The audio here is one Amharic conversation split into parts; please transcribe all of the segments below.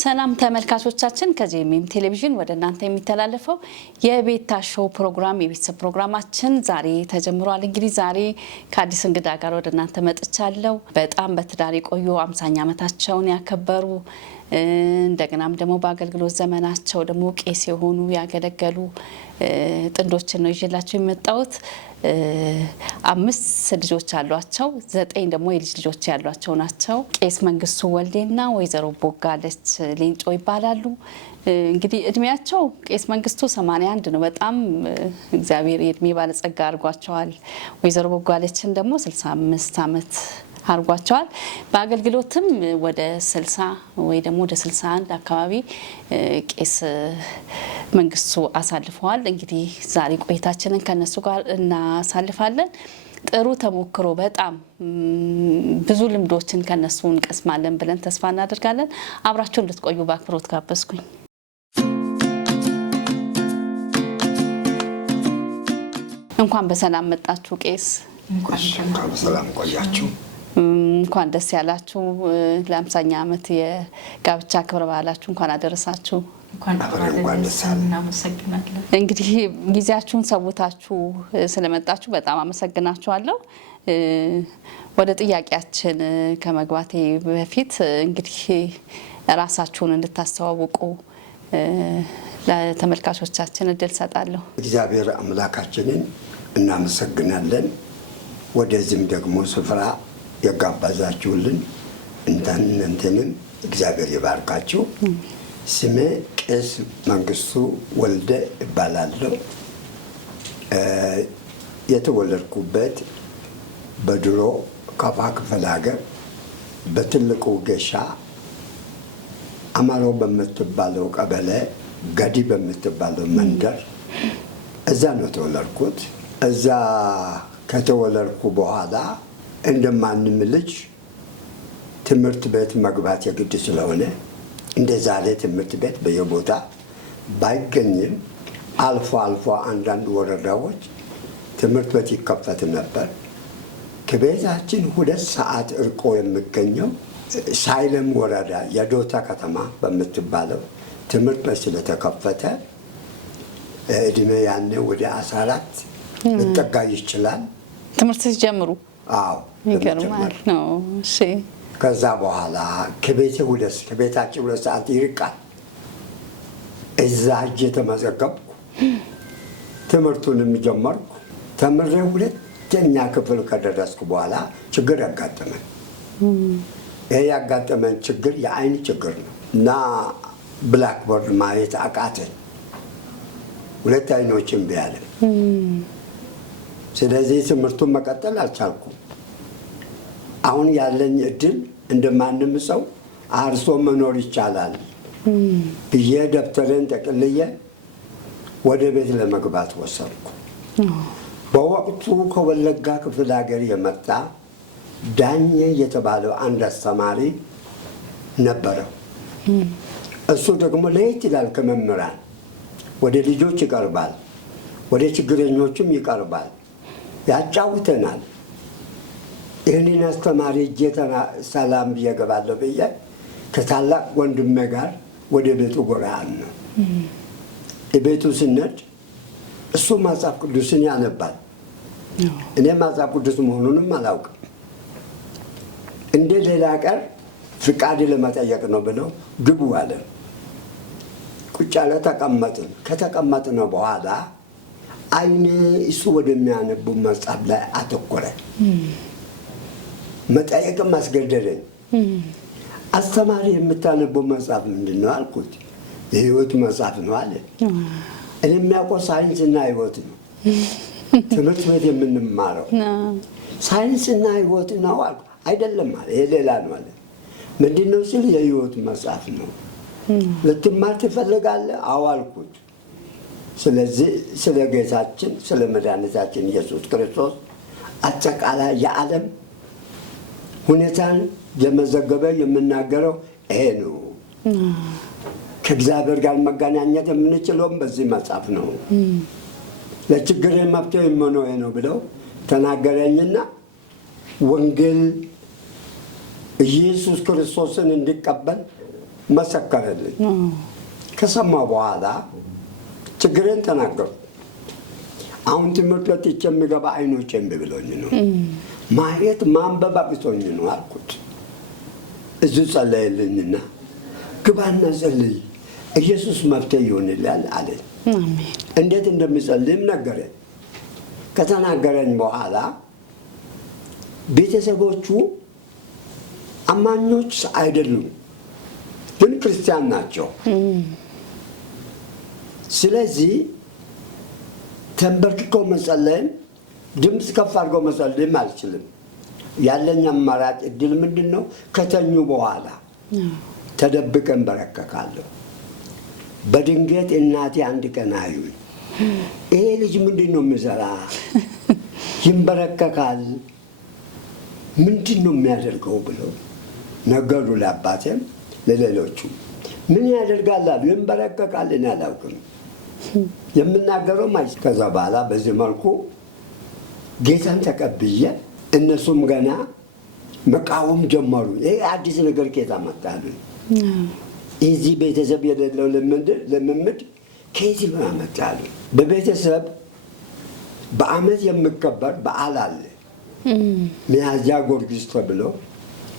ሰላም ተመልካቾቻችን ከጄኤምኤም ቴሌቪዥን ወደ እናንተ የሚተላለፈው የቤታ ሾው ፕሮግራም የቤተሰብ ፕሮግራማችን ዛሬ ተጀምሯል። እንግዲህ ዛሬ ከአዲስ እንግዳ ጋር ወደ እናንተ መጥቻለሁ። በጣም በትዳር የቆዩ 50ኛ ዓመታቸውን ያከበሩ እንደገናም ደግሞ በአገልግሎት ዘመናቸው ደግሞ ቄስ የሆኑ ያገለገሉ ጥንዶችን ነው ይዤላችሁ የመጣሁት። 5 ልጆች አሏቸው፣ 9 ደግሞ የልጅ ልጆች ያሏቸው ናቸው። ቄስ መንግስቱ ወልዴና ወይዘሮ ቦጋለች ሌንጮ ይባላሉ። እንግዲህ እድሜያቸው ቄስ መንግስቱ 81 ነው። በጣም እግዚአብሔር የእድሜ ባለጸጋ አድርጓቸዋል። ወይዘሮ ቦጋለችን ደግሞ 65 ዓመት አርጓቸዋል። በአገልግሎትም ወደ 60 ወይ ደግሞ ወደ 61 አካባቢ ቄስ መንግስቱ አሳልፈዋል። እንግዲህ ዛሬ ቆይታችንን ከነሱ ጋር እናሳልፋለን። ጥሩ ተሞክሮ በጣም ብዙ ልምዶችን ከነሱ እንቀስማለን ብለን ተስፋ እናደርጋለን። አብራችሁ እንድትቆዩ በአክብሮት ጋበዝኩኝ። እንኳን በሰላም መጣችሁ ቄስ። እንኳን በሰላም ቆያችሁ። እንኳን ደስ ያላችሁ። ለ50ኛ ዓመት የጋብቻ ክብረ በዓላችሁ እንኳን አደረሳችሁ። እንኳን ደስ እናመሰግናለን። እንግዲህ ጊዜያችሁን ሰውታችሁ ስለመጣችሁ በጣም አመሰግናችኋለሁ። ወደ ጥያቄያችን ከመግባቴ በፊት እንግዲህ ራሳችሁን እንድታስተዋውቁ ለተመልካቾቻችን እድል ሰጣለሁ። እግዚአብሔር አምላካችንን እናመሰግናለን። ወደዚህም ደግሞ ስፍራ የጋበዛችሁልን እናንተንም እግዚአብሔር ይባርካችሁ። ስሜ ቄስ መንግስቱ ወልደ እባላለሁ። የተወለድኩበት በድሮ ካፋ ክፍለ ሀገር በትልቁ ገሻ አማሮ በምትባለው ቀበሌ ገዲ በምትባለው መንደር እዛ ነው የተወለድኩት። እዛ ከተወለድኩ በኋላ እንደማንም ልጅ ትምህርት ቤት መግባት የግድ ስለሆነ እንደ ዛሬ ትምህርት ቤት በየቦታ ባይገኝም አልፎ አልፎ አንዳንድ ወረዳዎች ትምህርት ቤት ይከፈት ነበር። ከቤታችን 2 ሰዓት እርቆ የሚገኘው ሳይለም ወረዳ የዶታ ከተማ በምትባለው ትምህርት ቤት ስለተከፈተ እድሜ ያኔ ወደ 14 ሊጠጋ ይችላል። ትምህርት ሲጀምሩ አዎ ይገርማል ነው። እሺ ከዛ በኋላ ከቤታችን 2 ሰዓት ይርቃል። እዛ ሄጄ ተመዘገብኩ። ትምህርቱንም ጀመርኩ። ተምሬ 2ኛ ክፍል ከደረስኩ በኋላ ችግር ያጋጠመን። ይሄ ያጋጠመን ችግር የአይን ችግር ነው እና ብላክቦርድ ማየት አቃተኝ። 2 አይኖችን ቢያለ ስለዚህ ትምህርቱን መቀጠል አልቻልኩም። አሁን ያለኝ እድል እንደማንም ሰው አርሶ መኖር ይቻላል ብዬ ደብተሬን ጠቅልዬ ወደ ቤት ለመግባት ወሰንኩ። በወቅቱ ከወለጋ ክፍለ ሀገር የመጣ ዳኘ የተባለው አንድ አስተማሪ ነበረው። እሱ ደግሞ ለየት ይላል ከመምህራን። ወደ ልጆች ይቀርባል፣ ወደ ችግረኞችም ይቀርባል፣ ያጫውተናል። ይህንን አስተማሪ እጄ ሰላም ብዬ እገባለሁ ብዬ ከታላቅ ወንድሜ ጋር ወደ ቤቱ ጎራ አልን። ቤቱ ስንሄድ እሱ መጽሐፍ ቅዱስን ያነባል፣ እኔ መጽሐፍ ቅዱስ መሆኑንም አላውቅም። እንደ ሌላ ቀር ፍቃድ ለመጠየቅ ነው ብለው ግቡ አለ። ቁጭ ያለ ተቀመጥን። ከተቀመጥን በኋላ አይኔ እሱ ወደሚያነቡ መጽሐፍ ላይ አተኮረ። መጠየቅም አስገደደኝ። አስተማሪ የምታነበው መጽሐፍ ምንድን ነው አልኩት። የህይወት መጽሐፍ ነው አለ። እኔ የሚያውቀው ሳይንስና ህይወት ነው፣ ትምህርት ቤት የምንማረው ሳይንስና ህይወት ነው አልኩ። አይደለም አለ፣ ይሄ ሌላ ነው አለ። ምንድን ነው ስል የህይወት መጽሐፍ ነው። ልትማር ትፈልጋለህ? አዎ አልኩት። ስለዚህ ስለ ጌታችን ስለ መድኃኒታችን ኢየሱስ ክርስቶስ አጠቃላይ የዓለም ሁኔታን የመዘገበ የምናገረው ይሄ ነው። ከእግዚአብሔር ጋር መገናኘት የምንችለውም በዚህ መጽሐፍ ነው። ለችግሬ መፍትሄ የሚሆነው ይሄ ነው ብለው ተናገረኝና ወንጌል ኢየሱስ ክርስቶስን እንዲቀበል መሰከረልኝ። ከሰማሁ በኋላ ችግሬን ተናገርኩ። አሁን ትምህርት ቤት የሚገባ አይኖች እምቢ ብሎኝ ነው፣ ማየት ማንበብ አቅቶኝ ነው አልኩት። እዙ ጸለየልኝና ግባና ጸልይ ኢየሱስ መፍትሄ ይሆንልሃል አለኝ። እንዴት እንደሚጸልይም ነገረኝ። ከተናገረኝ በኋላ ቤተሰቦቹ አማኞች አይደሉም፣ ግን ክርስቲያን ናቸው። ስለዚህ ተንበርክኮ መጸለይም ድምፅ ከፍ አድርጎ መጸለይም አልችልም። ያለኝ አማራጭ እድል ምንድን ነው? ከተኙ በኋላ ተደብቀን በረከካለሁ። በድንገት እናቴ አንድ ቀን አዩኝ። ይሄ ልጅ ምንድን ነው የሚሰራ? ይንበረከካል፣ ምንድን ነው የሚያደርገው ብለው ነገሩ። ለአባቴም ለሌሎቹ ምን ያደርጋል አሉ። ይንበረከካል፣ እኔ አላውቅም፣ የምናገረው ማለት። ከዛ በኋላ በዚህ መልኩ ጌታን ተቀብዬ እነሱም ገና መቃወም ጀመሩ። ይሄ አዲስ ነገር ጌታ መጣሉ። እዚህ ቤተሰብ የሌለው ልምምድ ከዚህ መጣሉ። በቤተሰብ በዓመት የሚከበር በዓል አለ። ሚያዝያ ጊዮርጊስ ተብሎ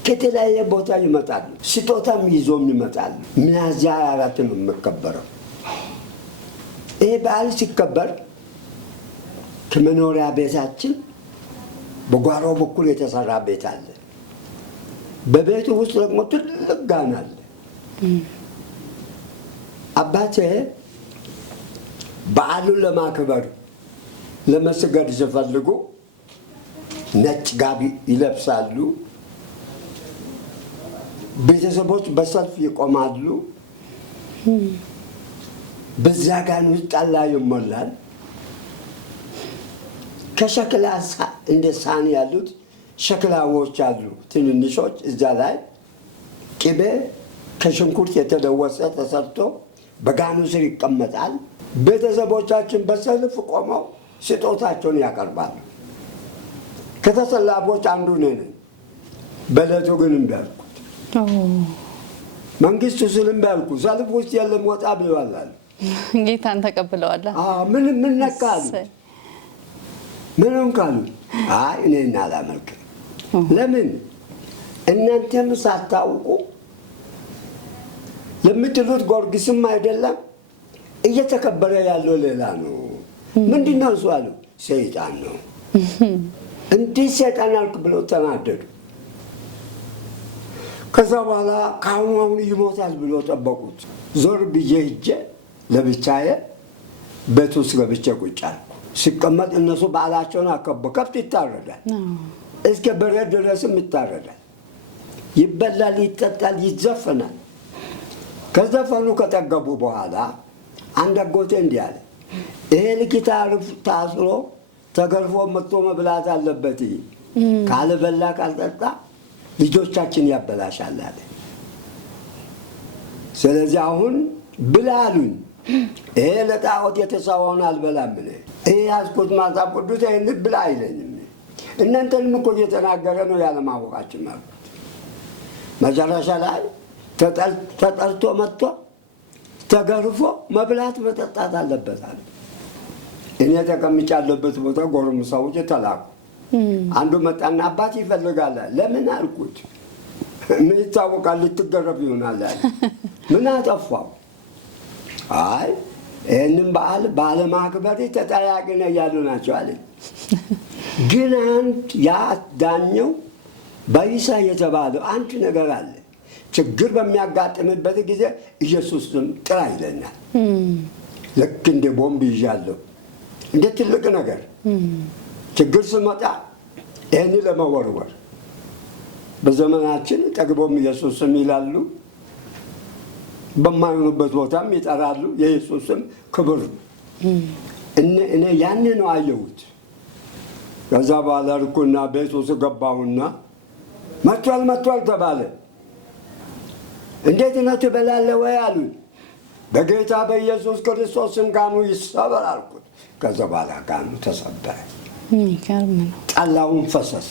ከተለያየ ቦታ ይመጣሉ። ስጦታም ይዞም ይመጣሉ። ሚያዝያ 24 ነው የሚከበረው። ይሄ በዓል ሲከበር ከመኖሪያ ቤታችን በጓሮ በኩል የተሰራ ቤት አለ። በቤቱ ውስጥ ደግሞ ትልቅ ጋን አለ። አባቴ በዓሉን ለማክበር ለመስገድ ሲፈልጉ ነጭ ጋቢ ይለብሳሉ። ቤተሰቦች በሰልፍ ይቆማሉ። በዚያ ጋን ውስጥ ጠላ ይሞላል። ከሸክላ እንደ ሳህን ያሉት ሸክላዎች አሉ፣ ትንንሾች። እዛ ላይ ቅቤ ከሽንኩርት የተለወሰ ተሰርቶ በጋኑ ስር ይቀመጣል። ቤተሰቦቻችን በሰልፍ ቆመው ስጦታቸውን ያቀርባሉ። ከተሰላፎች አንዱ ነኝ። በዕለቱ ግን እምቢ አልኩት። መንግስቱ ስል እምቢ አልኩት። ሰልፍ ውስጥ የለም ወጣ ብለዋል። ጌታን ተቀብለዋል። ምን ነካሉ? ምንም ካሉ አይ እኔና አላመልክም። ለምን? እናንተም ሳታውቁ የምትሉት ጊዮርጊስም አይደለም፣ እየተከበረ ያለው ሌላ ነው። ምንድን ነው እሱ አሉ። ሰይጣን ነው። እንዲህ ሰይጣን አልክ ብለው ተናደዱ። ከዛ በኋላ ከአሁኑ ይሞታል ብሎ ጠበቁት። ዞር ብዬ ሂጄ ለብቻዬ ቤት ውስጥ ገብቼ ቁጭ አልኩ። ሲቀመጥ እነሱ በዓላቸውን አከበሩ። ከብት ይታረዳል፣ እስከ በሬ ድረስም ይታረዳል። ይበላል፣ ይጠጣል፣ ይዘፈናል። ከዘፈኑ ከጠገቡ በኋላ አንድ አጎቴ እንዲህ አለ፣ ይሄ ልጅ ታስሮ ተገርፎ መጥቶ መብላት አለበት፣ ካልበላ ካልጠጣ ልጆቻችን ያበላሻል አለ። ስለዚህ አሁን ብላ አሉኝ። ይሄ ለጣዖት የተሰዋውን አልበላም። ይሄ ያዝኩት መጽሐፍ ቅዱስ ይህን ብላ አይለኝም። እናንተንም እኮ እየተናገረ ነው ያለማወቃችን አልኩት። መጨረሻ ላይ ተጠርቶ መጥቶ ተገርፎ መብላት መጠጣት አለበት አለ። እኔ ተቀምጫለበት ቦታ ጎረምሳዎች ተላኩ። አንዱ መጣና አባት ይፈልጋል። ለምን አልኩት። ምን ይታወቃል፣ ልትገረፍ ይሆናል አለ። ምን አጠፋው? አይ ይህንም በዓል ባለማክበር ተጠያቂ ነው እያሉ ናቸው አለ። ግን አንድ ያ ዳኘው በይሳ የተባለው አንድ ነገር አለ። ችግር በሚያጋጥምበት ጊዜ ኢየሱስም ጥራ ይለናል። ልክ እንደ ቦምብ ይዣለሁ፣ እንደ ትልቅ ነገር ችግር ስመጣ ይህን ለመወርወር በዘመናችን ጠግቦም ኢየሱስም ይላሉ፣ በማይሆኑበት ቦታም ይጠራሉ። የኢየሱስም ክብር እኔ ያኔ ነው አየሁት። ከዛ በኋላ ርኩና ቤት ውስጥ ገባሁና መጥቷል ተባለ። እንዴት ነው ትበላለህ ወይ አሉኝ። በጌታ በኢየሱስ ክርስቶስ ስም ጋኑ ይሰበር አልኩት። ከዛ በኋላ ጋኑ ተሰበረ። ጠላውን ፈሰሰ።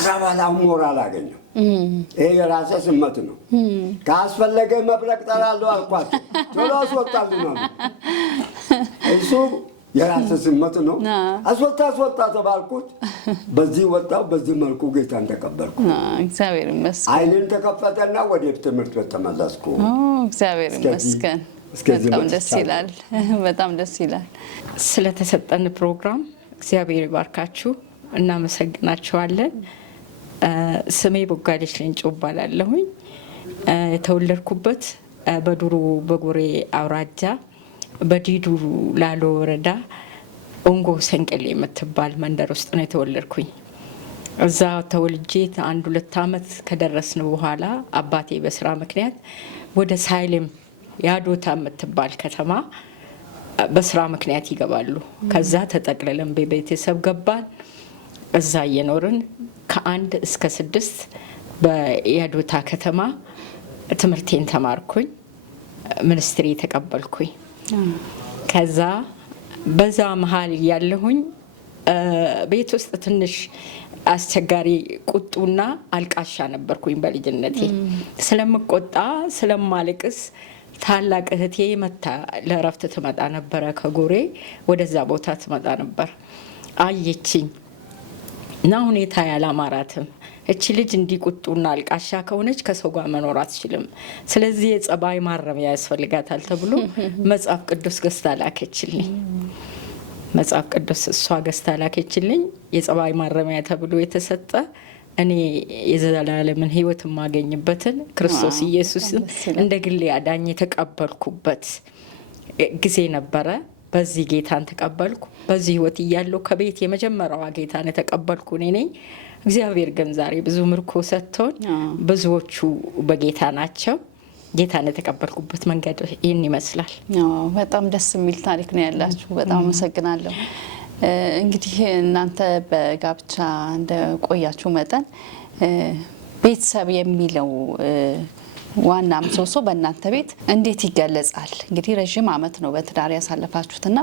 ከዛ በኋላ ሞራል አገኘሁ። ይሄ የራሴ ስመት ነው። ካስፈለገ መብረቅ ጠራለሁ አልኳቸው። ቶሎ አስወጣሉ ነው እሱ የራሴ ስመት ነው። አስወጣ ተባልኩት። በዚህ ወጣው። በዚህ መልኩ ጌታን ተቀበልኩ። እግዚአብሔር ይመስገን። አይኔን ተከፈተና ወደ ትምህርት ቤት ተመለስኩ። እግዚአብሔር ይመስገን። በጣም ደስ ይላል። በጣም ደስ ይላል። ስለተሰጠን ፕሮግራም እግዚአብሔር ይባርካችሁ። እናመሰግናችኋለን። ስሜ ቦጋለች ሌንጮ እባላለሁኝ። የተወለድኩበት በዱሩ በጎሬ አውራጃ በዲዱ ላሎ ወረዳ ኦንጎ ሰንቀሌ የምትባል መንደር ውስጥ ነው የተወለድኩኝ። እዛ ተወልጄ 1-2 ዓመት ከደረስን በኋላ አባቴ በስራ ምክንያት ወደ ሳይሌም ያዶታ የምትባል ከተማ በስራ ምክንያት ይገባሉ። ከዛ ተጠቅልለን በቤተሰብ ገባን። እዛ እየኖርን ከ1 እስከ 6 በያዶታ ከተማ ትምህርቴን ተማርኩኝ። ሚኒስትሪ ተቀበልኩኝ። ከዛ በዛ መሀል ያለሁኝ ቤት ውስጥ ትንሽ አስቸጋሪ ቁጡና አልቃሻ ነበርኩኝ በልጅነቴ። ስለምቆጣ ስለማልቅስ ታላቅ እህቴ መታ ለእረፍት ትመጣ ነበረ። ከጎሬ ወደዛ ቦታ ትመጣ ነበር። አየችኝ እና ሁኔታ ያላማራትም። እቺ ልጅ እንዲቁጡና አልቃሻ ከሆነች ከሰው ጋር መኖር አትችልም፣ ስለዚህ የጸባይ ማረሚያ ያስፈልጋታል ተብሎ መጽሐፍ ቅዱስ ገዝታ ላከችልኝ። መጽሐፍ ቅዱስ እሷ ገዝታ ላከችልኝ። የጸባይ ማረሚያ ተብሎ የተሰጠ እኔ የዘላለምን ሕይወት የማገኝበትን ክርስቶስ ኢየሱስን እንደ ግሌ አዳኝ የተቀበልኩበት ጊዜ ነበረ። በዚህ ጌታን ተቀበልኩ። በዚህ ሕይወት እያለሁ ከቤት የመጀመሪያዋ ጌታን የተቀበልኩ እኔ ነኝ። እግዚአብሔር ግን ዛሬ ብዙ ምርኮ ሰጥቶን ብዙዎቹ በጌታ ናቸው። ጌታን የተቀበልኩበት መንገድ ይህን ይመስላል። በጣም ደስ የሚል ታሪክ ነው ያላችሁ። በጣም አመሰግናለሁ። እንግዲህ እናንተ በጋብቻ እንደቆያችሁ መጠን ቤተሰብ የሚለው ዋና ምሰሶ በእናንተ ቤት እንዴት ይገለጻል? እንግዲህ ረዥም ዓመት ነው በትዳር ያሳለፋችሁትና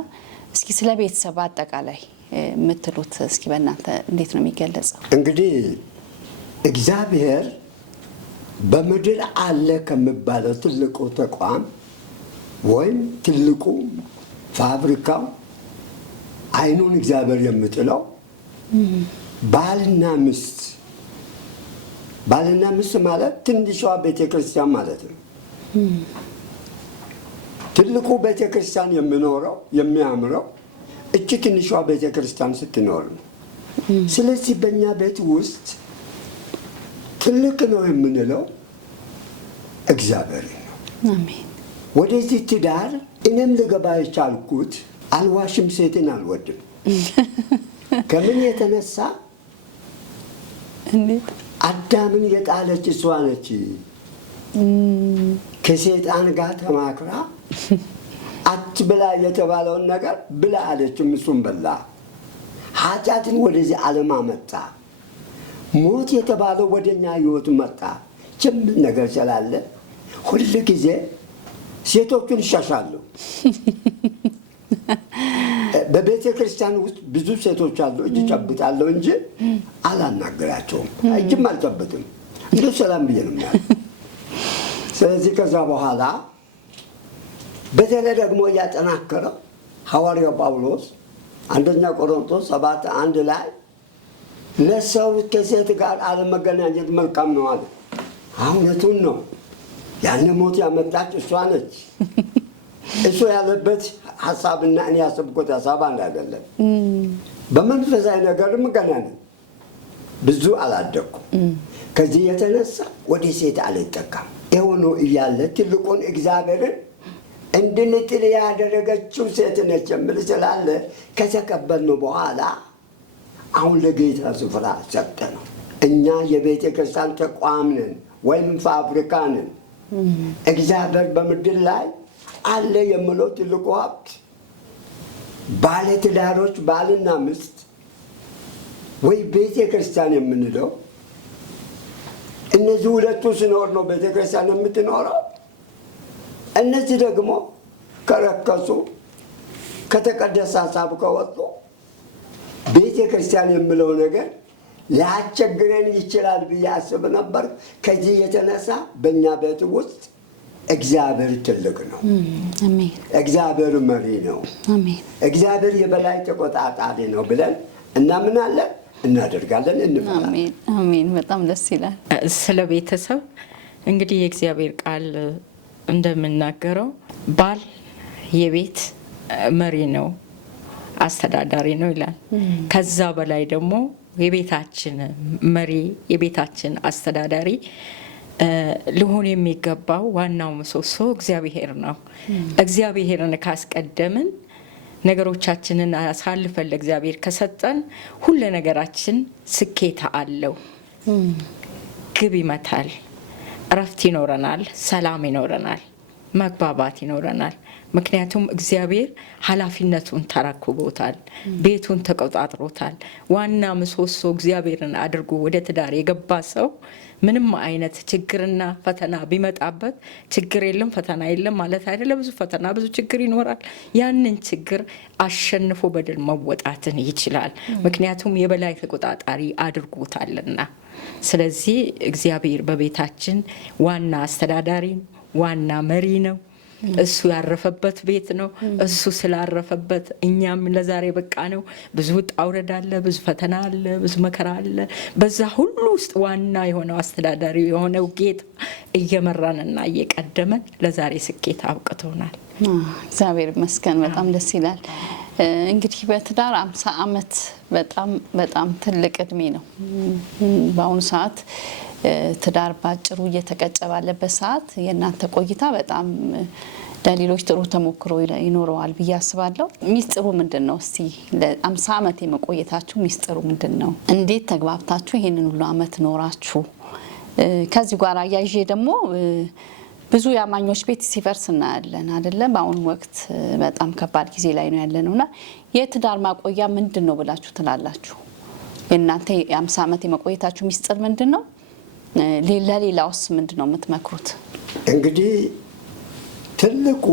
እስኪ ስለ ቤተሰብ አጠቃላይ የምትሉት እስኪ በእናንተ እንዴት ነው የሚገለጸው? እንግዲህ እግዚአብሔር በምድር አለ ከሚባለው ትልቁ ተቋም ወይም ትልቁ ፋብሪካው አይኑን እግዚአብሔር የምጥለው ባልና ሚስት ማለት ትንሿ ቤተክርስቲያን ማለት ነው። ትልቁ ቤተክርስቲያን የሚያምረው እቺ ትንሿ ቤተክርስቲያን ስትኖር ነው። ስለዚህ በእኛ ቤት ውስጥ ትልቅ ነው የምንለው እግዚአብሔር ነው። አሜን። ወደዚህ ትዳር እኔም ልገባ የቻልኩት አልዋሽም፣ ሴትን አልወድም። ከምን የተነሳ አዳምን የጣለች እሷ ነች። ከሴጣን ጋር ተማክራ አትብላ የተባለውን ነገር ብላ አለችም፣ እሱም በላ። ኃጢአትን ወደዚህ ዓለም አመጣ። ሞት የተባለው ወደኛ ህይወት መጣ። ጭምር ነገር ስላለ ሁል ጊዜ ሴቶቹን ይሻሻሉ። በቤተ ክርስቲያን ውስጥ ብዙ ሴቶች አሉ። እጅ ጨብጣለሁ እንጂ አላናገራቸውም። እጅም አልጨብጥም። እንደው ሰላም ብዬ ነው ያለው። ስለዚህ ከዛ በኋላ በተለይ ደግሞ እያጠናከረው ሐዋርያው ጳውሎስ 1 ቆሮንቶስ 7:1 ላይ ለሰው ከሴት ጋር አለመገናኘት መልካም ነው አለ። እውነቱን ነው። ያን ሞት ያመጣች እሷ ነች። እሱ ያለበት ሐሳብና እኔ ያሰብኩት ሐሳብ አንድ አይደለም። በመንፈሳዊ ነገርም ገና ነኝ፣ ብዙ አላደኩም። ከዚህ የተነሳ ወደ ሴት አልጠቃም። የሆነ እያለ ትልቁን እግዚአብሔርን እንድንጥል ያደረገችው ሴት ነች የሚል ስላለ ከተቀበልነው በኋላ አሁን ለጌታ ስፍራ ሰጠ ነው። እኛ የቤተ ክርስቲያን ተቋም ነን ወይም ፋብሪካ ነን። እግዚአብሔር በምድር ላይ አለ የምለው ትልቁ ሀብት ባለ ትዳሮች ባልና ሚስት ወይ ቤተ ክርስቲያን የምንለው እነዚህ ሁለቱ ሲኖር ነው ቤተ ክርስቲያን የምትኖረው። እነዚህ ደግሞ ከረከሱ ከተቀደሰ ሀሳብ ከወጡ ቤተ ክርስቲያን የምለው ነገር ሊያስቸግረን ይችላል ብዬ አስብ ነበር። ከዚህ የተነሳ በእኛ ቤት ውስጥ እግዚአብሔር ትልቅ ነው። አሜን። እግዚአብሔር መሪ ነው። አሜን። እግዚአብሔር የበላይ ተቆጣጣሪ ነው ብለን እናምናለን፣ እናደርጋለን፣ እንፈላለን። አሜን። አሜን። በጣም ደስ ይላል። ስለ ቤተሰብ እንግዲህ የእግዚአብሔር ቃል እንደምናገረው ባል የቤት መሪ ነው፣ አስተዳዳሪ ነው ይላል። ከዛ በላይ ደግሞ የቤታችን መሪ የቤታችን አስተዳዳሪ ሊሆን የሚገባው ዋናው ምሰሶ እግዚአብሔር ነው። እግዚአብሔርን ካስቀደምን ነገሮቻችንን አሳልፈን ለእግዚአብሔር ከሰጠን ሁሉ ነገራችን ስኬት አለው። ግብ ይመታል፣ እረፍት ይኖረናል፣ ሰላም ይኖረናል፣ መግባባት ይኖረናል። ምክንያቱም እግዚአብሔር ኃላፊነቱን ተረክቦታል፣ ቤቱን ተቆጣጥሮታል። ዋና ምሰሶ እግዚአብሔርን አድርጎ ወደ ትዳር የገባ ሰው ምንም አይነት ችግርና ፈተና ቢመጣበት ችግር የለም ፈተና የለም ማለት አይደለም። ብዙ ፈተና ብዙ ችግር ይኖራል። ያንን ችግር አሸንፎ በድል መወጣትን ይችላል። ምክንያቱም የበላይ ተቆጣጣሪ አድርጎታልና። ስለዚህ እግዚአብሔር በቤታችን ዋና አስተዳዳሪ ዋና መሪ ነው። እሱ ያረፈበት ቤት ነው። እሱ ስላረፈበት እኛም ለዛሬ በቃ ነው። ብዙ ውጣ ውረድ አለ፣ ብዙ ፈተና አለ፣ ብዙ መከራ አለ። በዛ ሁሉ ውስጥ ዋና የሆነው አስተዳዳሪ የሆነው ጌታ እየመራንና እየቀደመን ለዛሬ ስኬት አብቅቶናል። እግዚአብሔር ይመስገን። በጣም ደስ ይላል። እንግዲህ በትዳር 50 ዓመት በጣም ትልቅ እድሜ ነው። በአሁኑ ሰዓት ትዳር ባጭሩ እየተቀጨ ባለበት ሰዓት የእናንተ ቆይታ በጣም ለሌሎች ጥሩ ተሞክሮ ይኖረዋል ብዬ አስባለሁ። ሚስጥሩ ምንድን ነው? እስቲ ለ50 ዓመት የመቆየታችሁ ሚስጥሩ ምንድን ነው? እንዴት ተግባብታችሁ ይሄንን ሁሉ ዓመት ኖራችሁ? ከዚህ ጋር አያይዤ ደግሞ ብዙ የአማኞች ቤት ሲፈርስ እናያለን አይደለ? በአሁኑ ወቅት በጣም ከባድ ጊዜ ላይ ነው ያለነውና የትዳር ማቆያ ምንድን ነው ብላችሁ ትላላችሁ? የእናንተ የ50 ዓመት የመቆየታችሁ ሚስጥር ምንድን ነው? ለሌላውስ ምንድን ነው የምትመክሩት? እንግዲህ ትልቁ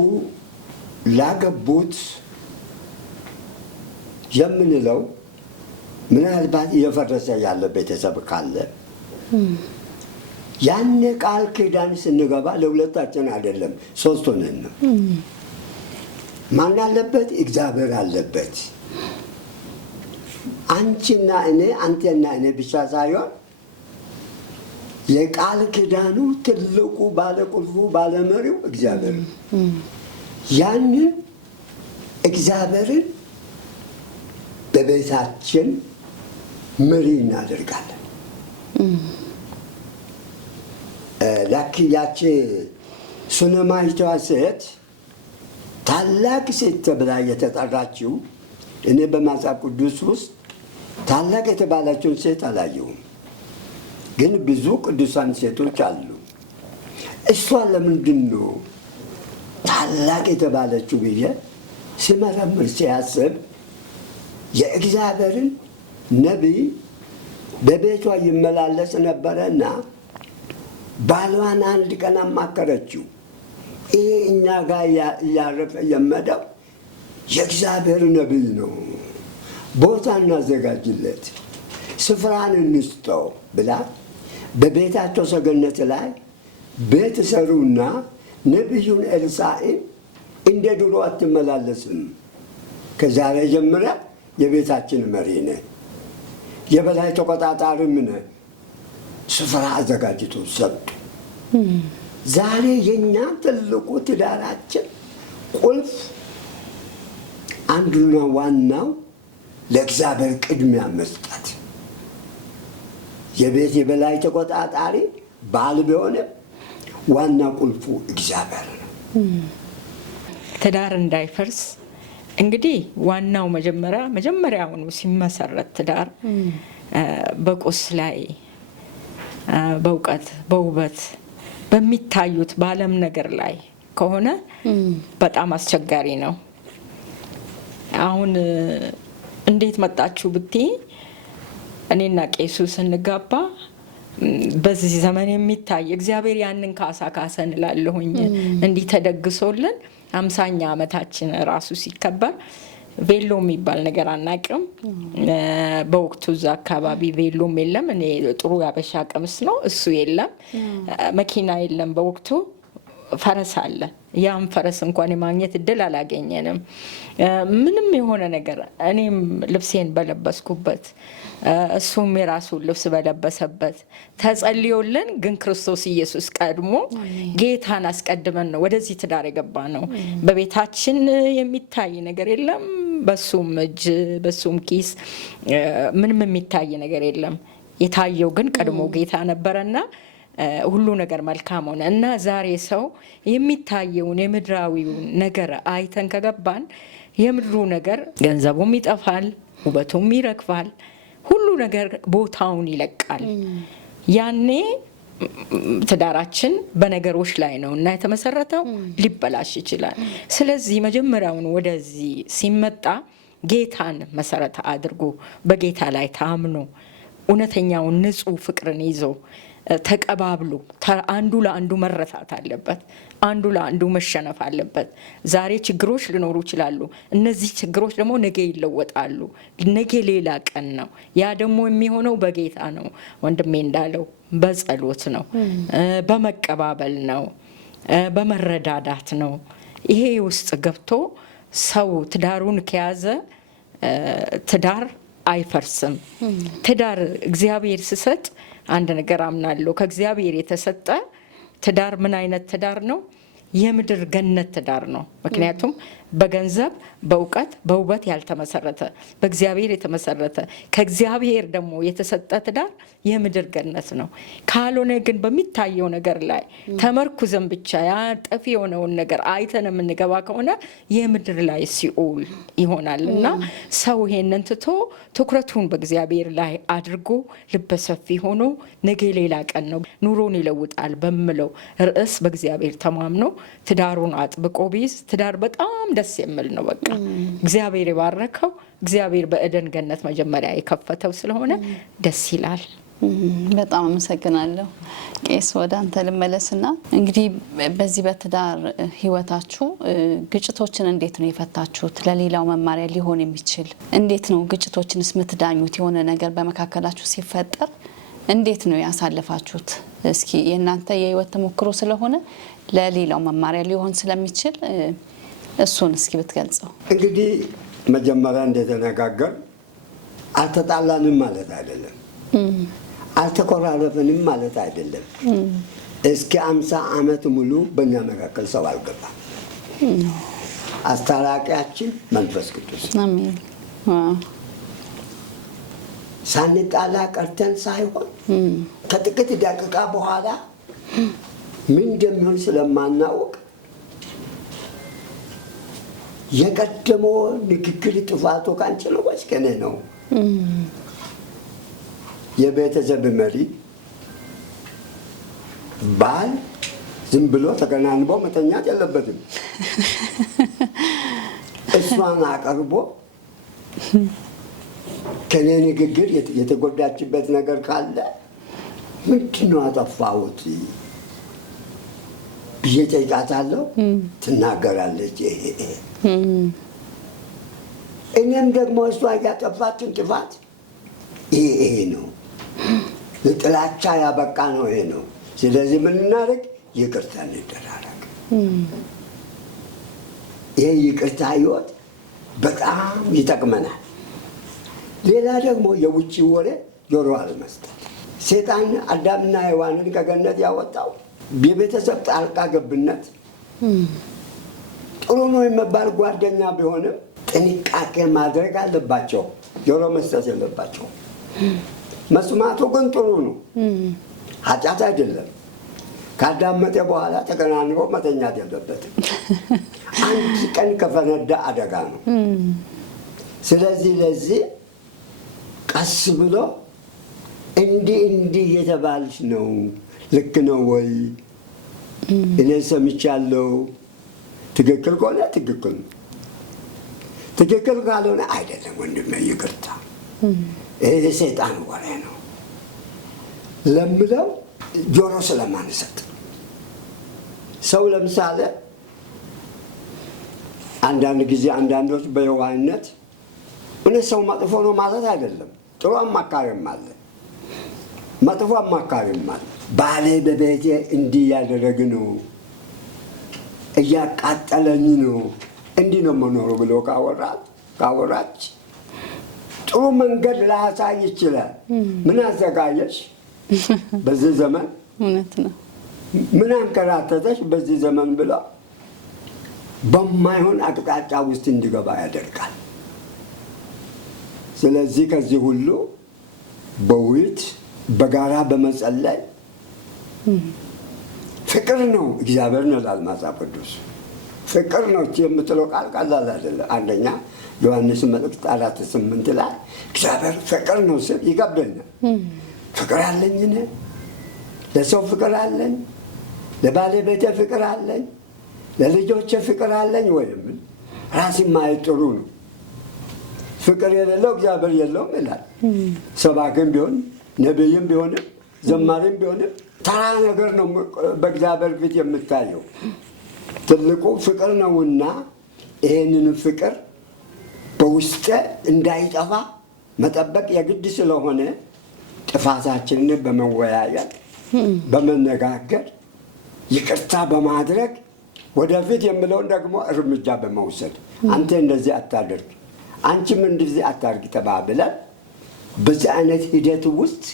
ላገቡት የምንለው ምናልባት እየፈረሰ ያለ ቤተሰብ ካለ ያን ቃል ኪዳን ስንገባ ለሁለታችን አይደለም 3 ሆነን ነው። ማን አለበት? እግዚአብሔር አለበት። አንቺና እኔ አንተና እኔ ብቻ ሳይሆን የቃል ኪዳኑ ትልቁ ባለቁልፉ ባለመሪው እግዚአብሔር ነው። ያንን እግዚአብሔርን በቤታችን መሪ እናደርጋለን። ላኪ ያቺ ሱነማይቷ ሴት ታላቅ ሴት ተብላ የተጠራችው እኔ በመጽሐፍ ቅዱስ ውስጥ ታላቅ የተባለችውን ሴት አላየሁም። ግን ብዙ ቅዱሳን ሴቶች አሉ። እሷ ለምንድን ነው ታላቅ የተባለችው ብዬ ሲመረምር ሲያስብ የእግዚአብሔርን ነቢይ በቤቷ ይመላለስ ነበረና ባሏን አንድ ቀን አማከረችው። ይሄ እኛ ጋር እያረፈ የመደው የእግዚአብሔር ነቢይ ነው፣ ቦታ እናዘጋጅለት፣ ስፍራን እንስጠው ብላ በቤታቸው ሰገነት ላይ ቤት ሰሩና ነቢዩን ኤልሳዕን እንደ ድሮ አትመላለስም፣ ከዛሬ ጀምረ የቤታችን መሪ ነህ፣ የበላይ ተቆጣጣሪም ነህ፣ ስፍራ አዘጋጅቶ ሰጡ። ዛሬ የኛ ትልቁ ትዳራችን ቁልፍ አንዱና ዋናው ለእግዚአብሔር ቅድሚያ መስጠት። የቤት የበላይ ተቆጣጣሪ ባል ቢሆንም ዋና ቁልፉ እግዚአብሔር ነው። ትዳር እንዳይፈርስ እንግዲህ ዋናው መጀመሪያውኑ ሲመሰረት ትዳር በቁስ ላይ በእውቀት በውበት በሚታዩት በዓለም ነገር ላይ ከሆነ በጣም አስቸጋሪ ነው። አሁን እንዴት መጣችሁ ብትይ እኔና ቄሱ ስንጋባ በዚህ ዘመን የሚታይ እግዚአብሔር ያንን ካሳ እንላለሁኝ። እንዲህ ተደግሶልን 50ኛ ዓመታችን ራሱ ሲከበር ቬሎ የሚባል ነገር አናቅም። በወቅቱ እዛ አካባቢ ቬሎም የለም። እኔ ጥሩ ያበሻ ቀሚስ ነው እሱ የለም። መኪና የለም በወቅቱ። ፈረስ አለ። ያም ፈረስ እንኳን የማግኘት እድል አላገኘንም። ምንም የሆነ ነገር እኔም ልብሴን በለበስኩበት እሱም የራሱን ልብስ በለበሰበት ተጸልዮልን፣ ግን ክርስቶስ ኢየሱስ ቀድሞ ጌታን አስቀድመን ነው ወደዚህ ትዳር የገባ ነው። በቤታችን የሚታይ ነገር የለም። በሱም እጅ በሱም ኪስ ምንም የሚታይ ነገር የለም። የታየው ግን ቀድሞ ጌታ ነበረና ሁሉ ነገር መልካም ሆነ እና ዛሬ ሰው የሚታየውን የምድራዊውን ነገር አይተን ከገባን የምድሩ ነገር ገንዘቡም ይጠፋል፣ ውበቱም ይረግፋል፣ ሁሉ ነገር ቦታውን ይለቃል። ያኔ ትዳራችን በነገሮች ላይ ነው እና የተመሰረተው ሊበላሽ ይችላል። ስለዚህ መጀመሪያውን ወደዚህ ሲመጣ ጌታን መሰረት አድርጎ በጌታ ላይ ታምኖ እውነተኛውን ንጹሕ ፍቅርን ይዞ ተቀባብሎ አንዱ ለአንዱ መረታት አለበት። አንዱ ለአንዱ መሸነፍ አለበት። ዛሬ ችግሮች ሊኖሩ ይችላሉ። እነዚህ ችግሮች ደግሞ ነገ ይለወጣሉ። ነገ ሌላ ቀን ነው። ያ ደግሞ የሚሆነው በጌታ ነው። ወንድሜ እንዳለው በጸሎት ነው፣ በመቀባበል ነው፣ በመረዳዳት ነው። ይሄ ውስጥ ገብቶ ሰው ትዳሩን ከያዘ ትዳር አይፈርስም። ትዳር እግዚአብሔር ሲሰጥ አንድ ነገር አምናለሁ። ከእግዚአብሔር የተሰጠ ትዳር ምን አይነት ትዳር ነው? የምድር ገነት ትዳር ነው። ምክንያቱም በገንዘብ በእውቀት በውበት ያልተመሰረተ በእግዚአብሔር የተመሰረተ ከእግዚአብሔር ደግሞ የተሰጠ ትዳር የምድር ገነት ነው። ካልሆነ ግን በሚታየው ነገር ላይ ተመርኩዘን ብቻ ያጠፊ የሆነውን ነገር አይተን የምንገባ ከሆነ የምድር ላይ ሲኦል ይሆናል እና ሰው ይሄንን ትቶ ትኩረቱን በእግዚአብሔር ላይ አድርጎ ልበሰፊ ሆኖ ነገ ሌላ ቀን ነው ኑሮን ይለውጣል በምለው ርዕስ በእግዚአብሔር ተማምኖ ትዳሩን አጥብቆ ቢይዝ ትዳር በጣም ደስ የሚል ነው። በቃ እግዚአብሔር የባረከው እግዚአብሔር በኤደን ገነት መጀመሪያ የከፈተው ስለሆነ ደስ ይላል። በጣም አመሰግናለሁ። ቄስ ወደ አንተ ልመለስና እንግዲህ በዚህ በትዳር ህይወታችሁ ግጭቶችን እንዴት ነው የፈታችሁት? ለሌላው መማሪያ ሊሆን የሚችል እንዴት ነው ግጭቶችንስ የምትዳኙት? የሆነ ነገር በመካከላችሁ ሲፈጠር እንዴት ነው ያሳለፋችሁት? እስኪ የእናንተ የህይወት ተሞክሮ ስለሆነ ለሌላው መማሪያ ሊሆን ስለሚችል እሱን እስኪ ብትገልጸው። እንግዲህ መጀመሪያ እንደተነጋገር አልተጣላንም ማለት አይደለም፣ አልተኮራረፍንም ማለት አይደለም። እስከ 50 ዓመት ሙሉ በእኛ መካከል ሰው አልገባም። አስታራቂያችን መንፈስ ቅዱስ። አሜን። ሳንጣላ ቀርተን ሳይሆን ከጥቂት ደቂቃ በኋላ ምን እንደሚሆን ስለማናውቅ የቀደመው ንግግር ጥፋቱ ካንቺ ነው ወይስ ከኔ ነው? የቤተሰብ መሪ ባል ዝም ብሎ ተገናንቦ መተኛት የለበትም። እሷን አቀርቦ ከኔ ንግግር የተጎዳችበት ነገር ካለ ምንድን ነው አጠፋሁት ብዬ ጠይቃታለሁ። ትናገራለች። እኔም ደግሞ እሷ ያጠፋችን ጥፋት ይሄ ነው፣ ለጥላቻ ያበቃ ነው ይሄ ነው። ስለዚህ ምን እናደርግ? ይቅርታ እንደራረግ። ይሄ ይቅርታ ህይወት በጣም ይጠቅመናል። ሌላ ደግሞ የውጭ ወሬ ጆሮ አለመስጠት። ሴጣን አዳምና ሔዋንን ከገነት ያወጣው የቤተሰብ ጣልቃ ገብነት ጥሩ ነው የሚባል ጓደኛ ቢሆንም ጥንቃቄ ማድረግ አለባቸው። ጆሮ መስጠት የለባቸው። መስማቱ ግን ጥሩ ነው፣ ኃጢአት አይደለም። ካዳመጠ በኋላ ተገናንቦ መተኛት የለበትም። አንድ ቀን ከፈነዳ አደጋ ነው። ስለዚህ ለዚህ ቀስ ብሎ እንዲህ የተባልሽ ነው፣ ልክ ነው ወይ? እኔ ሰምቻለሁ። ትክክል ከሆነ ትክክል ነው፣ ትክክል ካልሆነ አይደለም ወንድሜ ይቅርታ፣ ይሄ የሰይጣን ወሬ ነው ለምለው ጆሮ ስለማንሰጥ። ሰው ለምሳሌ አንዳንድ ጊዜ አንዳንዶች በየዋህነት እውነት ሰው መጥፎ ነው ማለት አይደለም። ጥሩ አማካሪም አለ፣ መጥፎ አማካሪም አለ። ባሌ በቤቴ እንዲህ ያደረግ ነው፣ እያቃጠለኝ ነው፣ እንዲህ ነው መኖሩ ብሎ ካወራች ጥሩ መንገድ ላሳይ ይችላል። ምን አዘጋጀሽ በዚህ ዘመን? እውነት ነው። ምን አንከራተተሽ በዚህ ዘመን ብላ በማይሆን አቅጣጫ ውስጥ እንዲገባ ያደርጋል። ስለዚህ ከዚህ ሁሉ በውይይት በጋራ በመጸለይ ፍቅር ነው እግዚአብሔር ነው ይላል መጽሐፍ ቅዱስ። ፍቅር ነው የምትለው ቃል ቀላል አይደለም። አንደኛ ዮሐንስ መልእክት 4:8 ላይ እግዚአብሔር ፍቅር ነው ስል ይከብደኛል። ፍቅር አለኝ እኔ ለሰው ፍቅር አለኝ፣ ለባለቤቴ ፍቅር አለኝ፣ ለልጆቼ ፍቅር አለኝ ወይም ራሴን ማየት ጥሩ ነው። ፍቅር የሌለው እግዚአብሔር የለውም ይላል። ሰባክም ቢሆን ነቢይም ቢሆንም ዘማሪም ቢሆንም ተራ ነገር ነው በእግዚአብሔር ፊት የምታየው። ትልቁ ፍቅር ነውና ይሄንን ፍቅር በውስጤ እንዳይጠፋ መጠበቅ የግድ ስለሆነ ጥፋታችንን በመወያየት በመነጋገር ይቅርታ በማድረግ ወደፊት የምለውን ደግሞ እርምጃ በመውሰድ አንተ እንደዚህ አታደርግ፣ አንቺም እንደዚህ አታርግ ተባብለን በዚህ አይነት ሂደት ውስጥ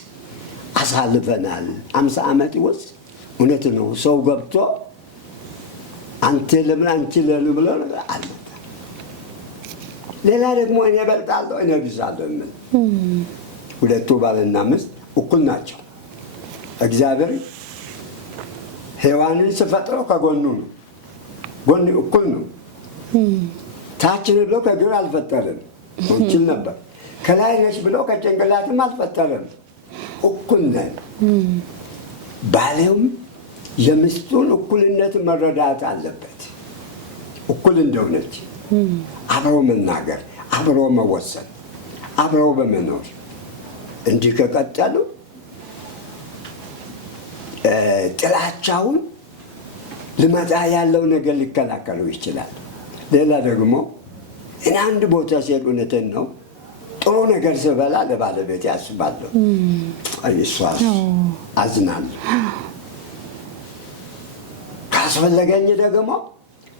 አሳልፈናል። 50 ዓመት ውስጥ እውነት ነው ሰው ገብቶ አንተ ለምን አንቺ ለምን ብሎ አለ። ሌላ ደግሞ እኔ እበልጣለሁ እኔ ብዛለሁ የሚል ሁለቱ ባልና ሚስት እኩል ናቸው። እግዚአብሔር ሔዋንን ሲፈጥረው ከጎኑ ነው፣ ጎን እኩል ነው። ታች ብሎ ከግር አልፈጠረም፣ እንችል ነበር። ከላይ ነች ብሎ ከጭንቅላትም አልፈጠረም፣ እኩል ነን። ባሌውም የሚስቱን እኩልነት መረዳት አለበት። እኩል እንደሆነች አብሮ መናገር፣ አብሮ መወሰን፣ አብሮ በመኖር እንዲህ ከቀጠሉ ጥላቻውን ልመጣ ያለው ነገር ሊከላከሉ ይችላል። ሌላ ደግሞ እኔ አንድ ቦታ ሲሄድ እውነትን ነው ጥሩ ነገር ስበላ ለባለቤት ያስባለሁ፣ እሷ አዝናለሁ። ካስፈለገኝ ደግሞ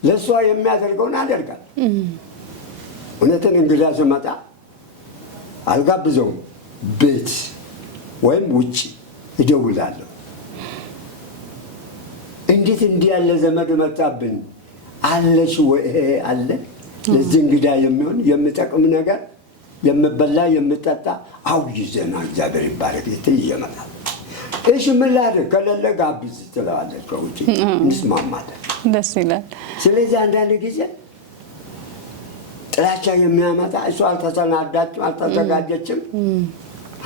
ለእሷ የሚያደርገውን አደርጋል። እውነትን እንግዳ ስመጣ አልጋብዘውም፣ ቤት ወይም ውጭ እደውላለሁ። እንዴት እንዲህ ያለ ዘመድ መጣብን አለሽ ወይ አለ ለዚህ እንግዳ የሚሆን የሚጠቅም ነገር የምበላ የምጠጣ አው ይዘና እግዚአብሔር ይባረክ ይመጣል። እሺ ምን ላድርግ ከሌለ ጋብዝ ትለዋለች። ከውጭ እንስማማለን፣ ደስ ይላል። ስለዚህ አንዳንድ ጊዜ ጥላቻ የሚያመጣ እሷ አልተሰናዳችም አልተዘጋጀችም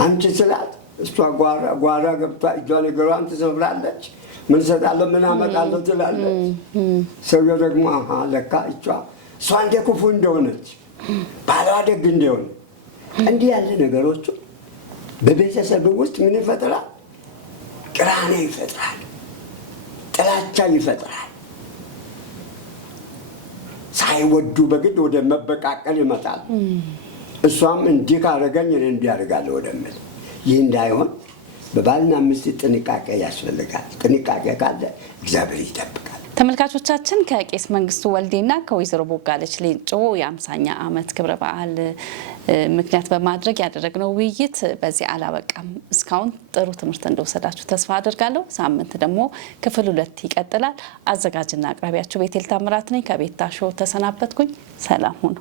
አንቺ ስላት እሷ ጓራ ገብታ እጇን እግሯን ትሰብራለች። ምን እሰጣለሁ ምን አመጣለሁ ትላለች። ሰውየው ደግሞ አሃ ለካ እሷ እንደ ክፉ እንደሆነች ባሏ ደግ እንደሆነ እንዲህ ያለ ነገሮቹ በቤተሰብ ውስጥ ምን ይፈጥራል? ቅራኔ ይፈጥራል፣ ጥላቻ ይፈጥራል። ሳይወዱ በግድ ወደ መበቃቀል ይመጣል። እሷም እንዲህ ካደረገኝ እኔ እንዲህ አደርጋለሁ ወደሚል። ይህ እንዳይሆን በባልና ሚስት ጥንቃቄ ያስፈልጋል። ጥንቃቄ ካለ እግዚአብሔር ይጠብቃል። ተመልካቾቻችን ከቄስ መንግስቱ ወልዴና ከወይዘሮ ቦጋለች ሌንጮ የ50ኛ ዓመት ክብረ በዓል ምክንያት በማድረግ ያደረግነው ውይይት በዚህ አላበቃም። እስካሁን ጥሩ ትምህርት እንደወሰዳችሁ ተስፋ አድርጋለሁ። ሳምንት ደግሞ ክፍል 2 ይቀጥላል። አዘጋጅና አቅራቢያችሁ ቤቴል ታምራት ነኝ። ከቤታ ሾው ተሰናበትኩኝ። ሰላም ሁኑ።